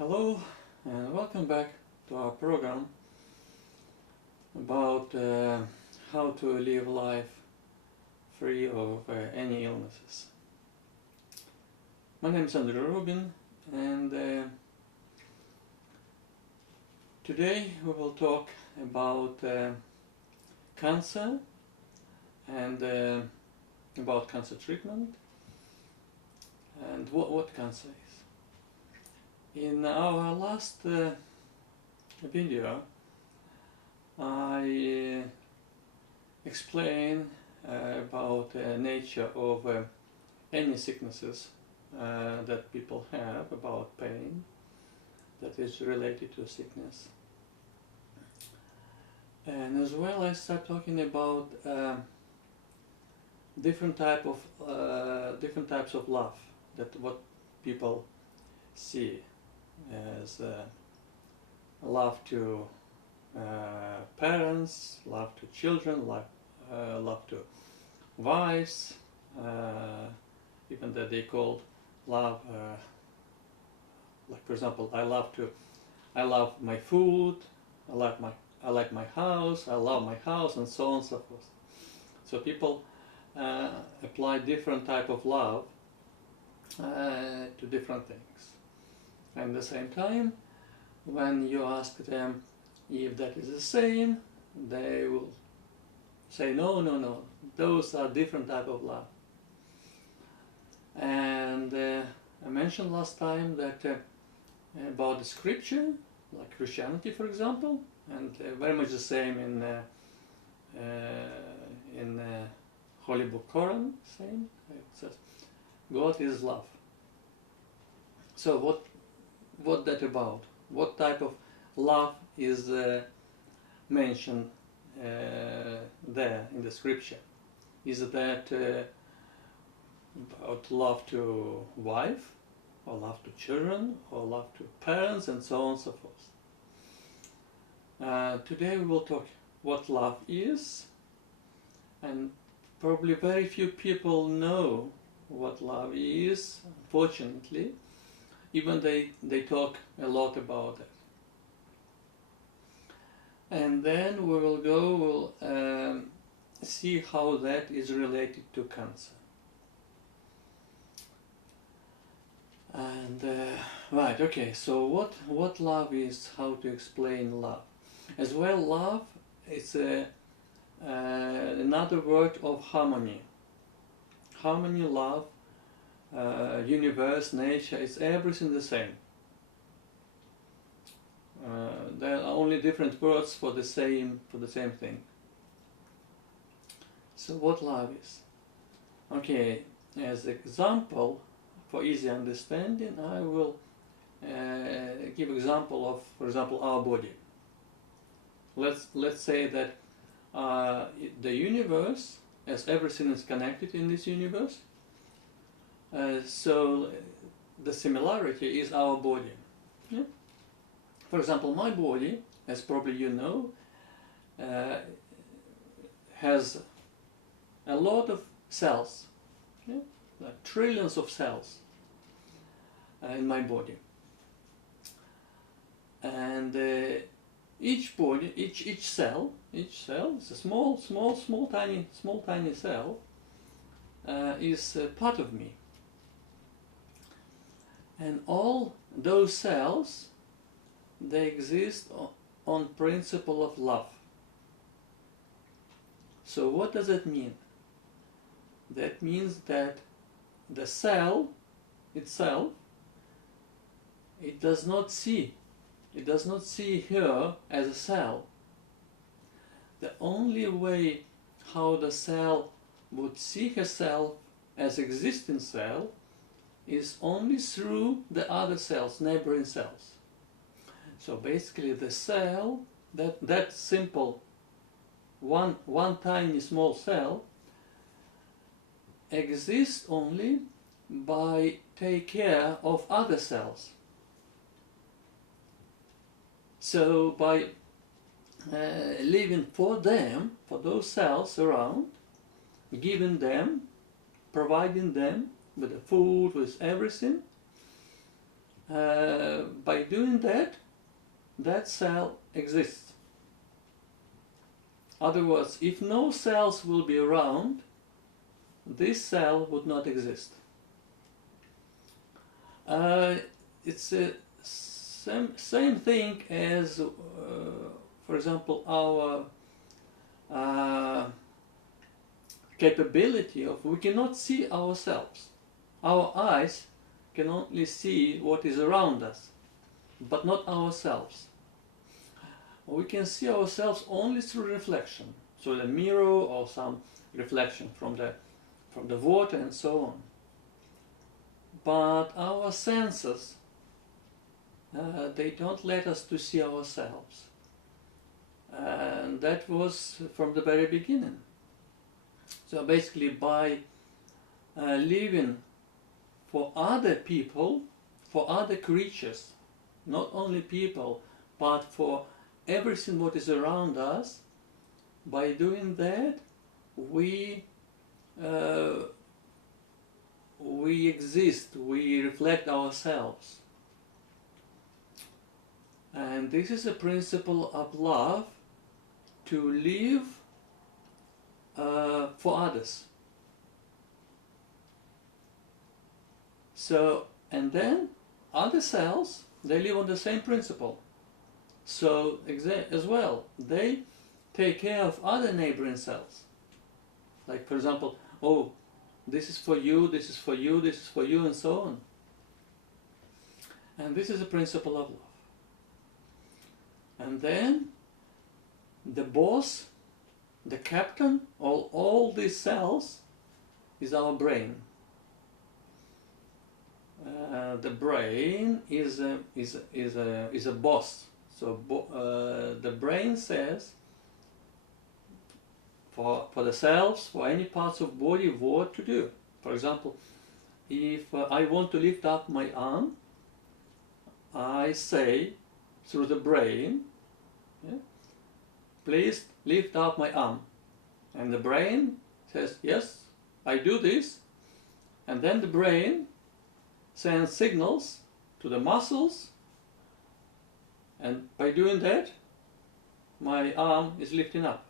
Hello and welcome back to our program about how to live life free of any illnesses. My name is Andrew Rubin, and today we will talk about cancer and about cancer treatment and what cancer is. In our last video, I explained about nature of any sicknesses that people have, about pain that is related to sickness. And as well I start talking about different types of love, that what people see as love to parents, love to children, love to wives, even that they call love, like for example, I love my food, I like my house, I love my house, and so on and so forth. So people apply different type of love to different things. And at the same time, when you ask them if that is the same, they will say no, those are different type of love. And I mentioned last time that about the scripture, like Christianity for example, and very much the same in Holy Book Quran, same, it says God is love. So what that about? What type of love is mentioned there in the scripture? Is that about love to wife, or love to children, or love to parents, and so on and so forth? Today we will talk what love is, and probably very few people know what love is, unfortunately, even they talk a lot about it. And then we will go, see how that is related to cancer. And right, okay, so what love is, how to explain love. As well, love is another word of harmony. Harmony, love, universe, nature, it's everything the same. There are only different words for the same thing. So what love is? Okay, as example, for easy understanding, I will give example of, for example, our body. Let's say that the universe, as everything is connected in this universe, so the similarity is our body. Yeah? For example, my body, as probably you know, has a lot of cells, yeah? Like trillions of cells in my body. And each cell is a small tiny cell, is part of me. And all those cells, they exist on principle of love. So what does it mean? That means that the cell itself, it does not see her as a cell. The only way how the cell would see herself as existing cell is only through the other cells, neighboring cells. So basically the cell, that simple one tiny small cell, exists only by take care of other cells. So by living for them, for those cells around, giving them, providing them with the food, with everything, by doing that, that cell exists. In other words, if no cells will be around, this cell would not exist. It's a same thing as, for example, our capability of, we cannot see ourselves. Our eyes can only see what is around us, but not ourselves. We can see ourselves only through reflection, through the mirror or some reflection from the water and so on. But our senses, they don't let us to see ourselves. And that was from the very beginning. So basically, by living for other people, for other creatures, not only people, but for everything what is around us, by doing that, we exist, we reflect ourselves. And this is a principle of love, to live for others. So, and then other cells, they live on the same principle. So as well, they take care of other neighboring cells. Like, for example, oh, this is for you, this is for you, this is for you, and so on. And this is a principle of love. And then the boss, the captain, all these cells is our brain. The brain is a boss. So the brain says for the cells, for any parts of body, what to do. For example, if I want to lift up my arm, I say through the brain, yeah, please lift up my arm. And the brain says, yes, I do this. And then the brain sends signals to the muscles, and by doing that, my arm is lifting up.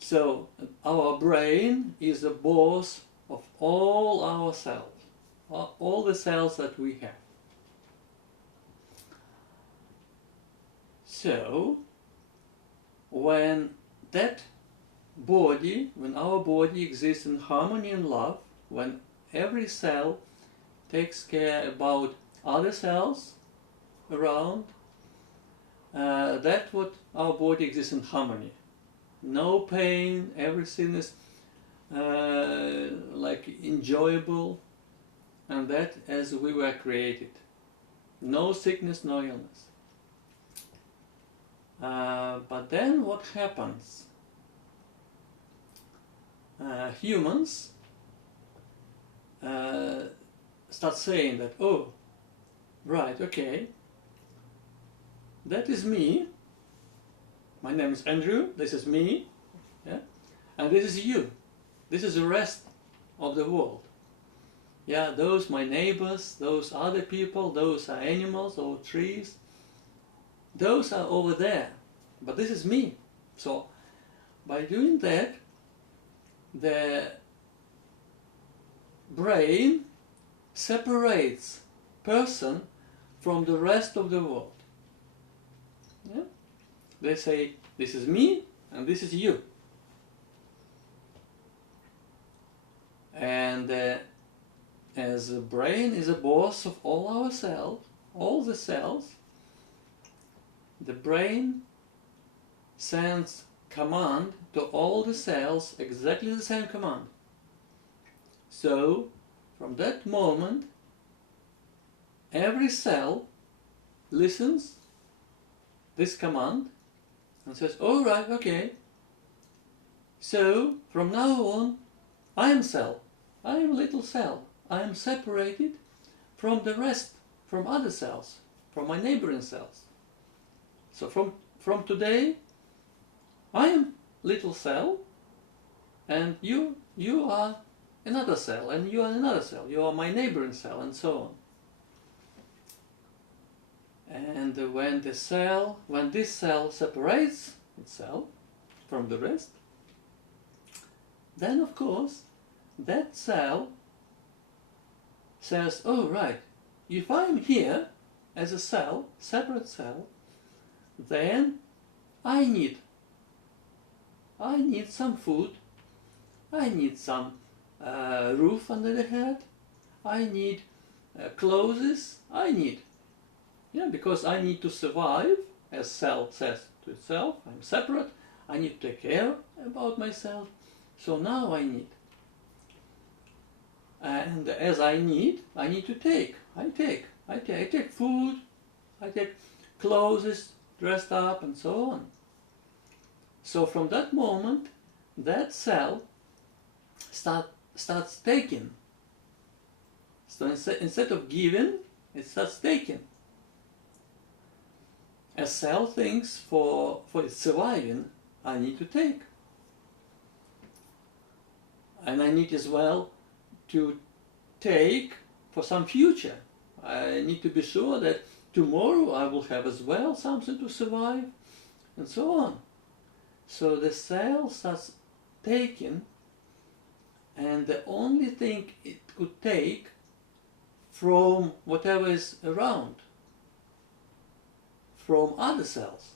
So our brain is the boss of all our cells, all the cells that we have. So when that body, when our body exists in harmony and love, when every cell takes care about other cells around, that's what our body exists in harmony. No pain, everything is like enjoyable, and that as we were created. No sickness, no illness. But then what happens? Humans start saying that, oh, right, okay, that is me. My name is Andrew, this is me, yeah? And this is you. This is the rest of the world. Yeah, those my neighbors, those other people, those are animals or trees. Those are over there, but this is me. So by doing that, the brain separates person from the rest of the world. Yeah? They say, this is me and this is you. And as the brain is a boss of all our cells, all the cells, the brain sends command to all the cells, exactly the same command. So from that moment, every cell listens this command and says, all right, okay, so from now on I am cell, I am little cell, I am separated from the rest, from other cells, from my neighboring cells. So from today I am little cell, and you are another cell, and you are another cell, you are my neighboring cell, and so on. And when this cell separates itself from the rest, then of course that cell says, oh right, if I'm here as a cell, separate cell, then I need some food, I need some roof under the head, I need clothes, because I need to survive, as cell says to itself, I'm separate, I need to take care about myself, so now I need. And as I need to take. I take food, I take clothes, dressed up, and so on. So from that moment, that cell starts taking. So instead of giving, it starts taking. A cell thinks for its surviving, I need to take. And I need as well to take for some future. I need to be sure that tomorrow I will have as well something to survive, and so on. So the cell starts taking, and the only thing it could take from whatever is around, from other cells.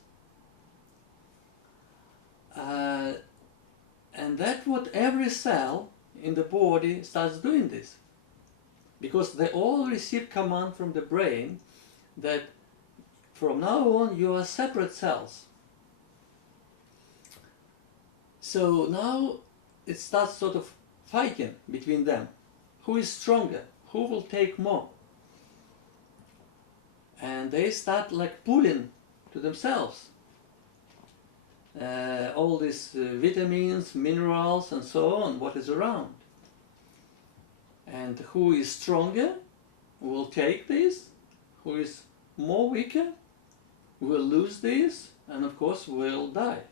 And that's what every cell in the body starts doing this. Because they all receive command from the brain that from now on you are separate cells. So now it starts sort of fighting between them. Who is stronger? Who will take more? And they start like pulling to themselves all these vitamins, minerals, and so on, what is around. And who is stronger will take this, who is more weaker will lose this, and of course will die.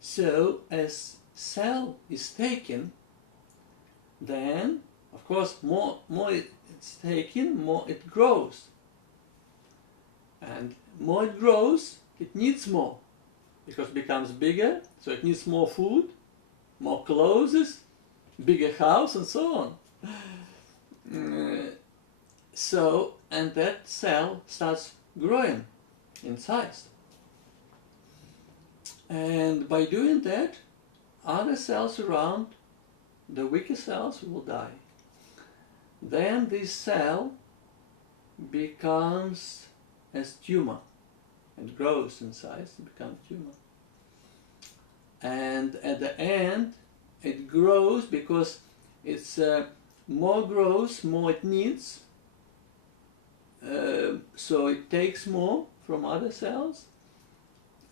So as cell is taken, then of course more it's taken, more it grows. And more it grows, it needs more, because it becomes bigger, so it needs more food, more clothes, bigger house, and so on. And that cell starts growing in size. And by doing that, other cells around, the weaker cells, will die. Then this cell becomes as tumor and grows in size and becomes tumor. And at the end, it grows because it's more grows, more it needs. So it takes more from other cells,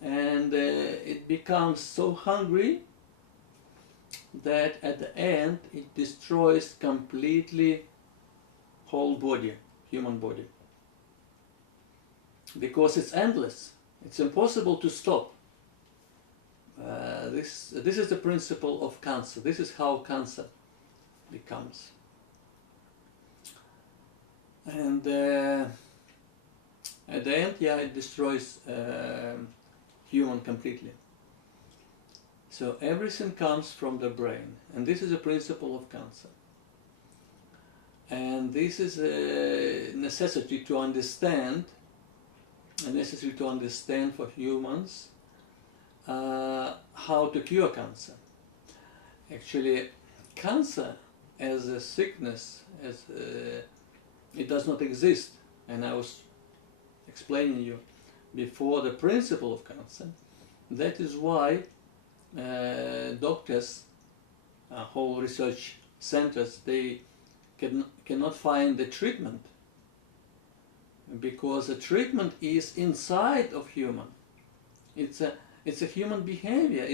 and it becomes so hungry that at the end it destroys completely whole body, human body. Because it's endless. It's impossible to stop. This is the principle of cancer. This is how cancer becomes. And at the end, it destroys human completely. So everything comes from the brain, and this is a principle of cancer. And this is a necessity to understand, for humans how to cure cancer. Actually, cancer as a sickness, it does not exist. And I was explaining you before the principle of cancer. That is why doctors, whole research centers, they cannot find the treatment, because the treatment is inside of human. It's a human behavior.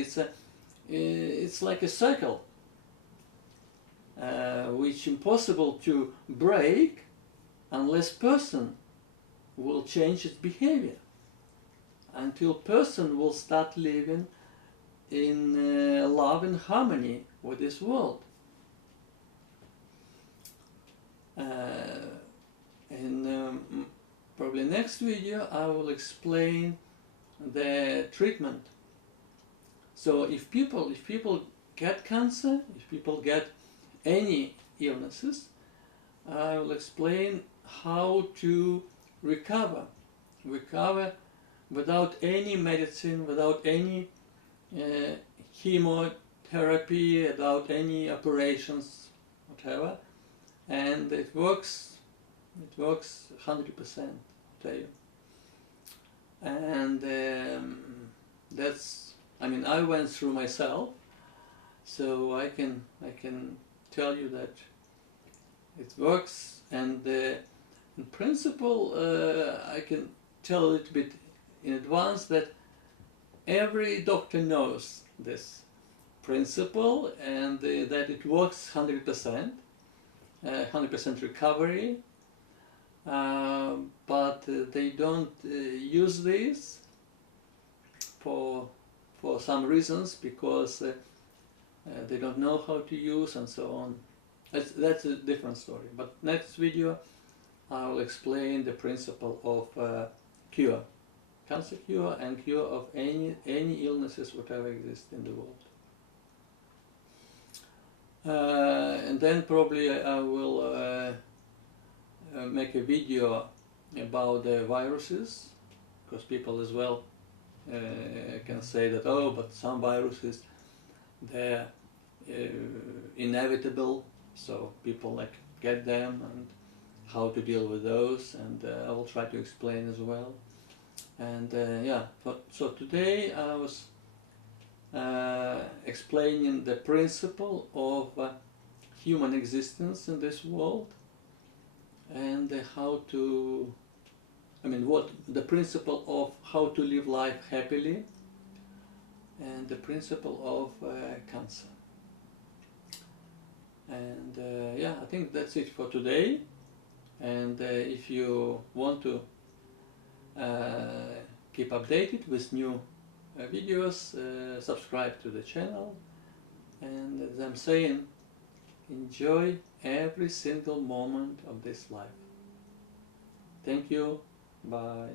It's like a circle, which impossible to break unless person will change its behavior, until person will start living in love and harmony with this world. in probably next video I will explain the treatment. So if people get cancer, if people get any illnesses, I will explain how to recover without any medicine, without any chemotherapy, without any operations, whatever, and it works 100%, I tell you. And that's, I mean, I went through myself, so I can tell you that it works. And in principle, I can tell a little bit in advance that every doctor knows this principle, and that it works 100%, 100% recovery, but they don't use this for some reasons, because they don't know how to use and so on. That's a different story. But next video I will explain the principle of cure, cancer cure, and cure of any illnesses whatever exist in the world. And then probably I will make a video about the viruses, because people as well can say that, oh, but some viruses, they're inevitable, so people like get them, and how to deal with those, and I will try to explain as well. And yeah, so today I was explaining the principle of human existence in this world, and how to, I mean, what the principle of how to live life happily, and the principle of cancer. And yeah, I think that's it for today. And if you want to keep updated with new videos, subscribe to the channel. And as I'm saying, enjoy every single moment of this life. Thank you. Bye.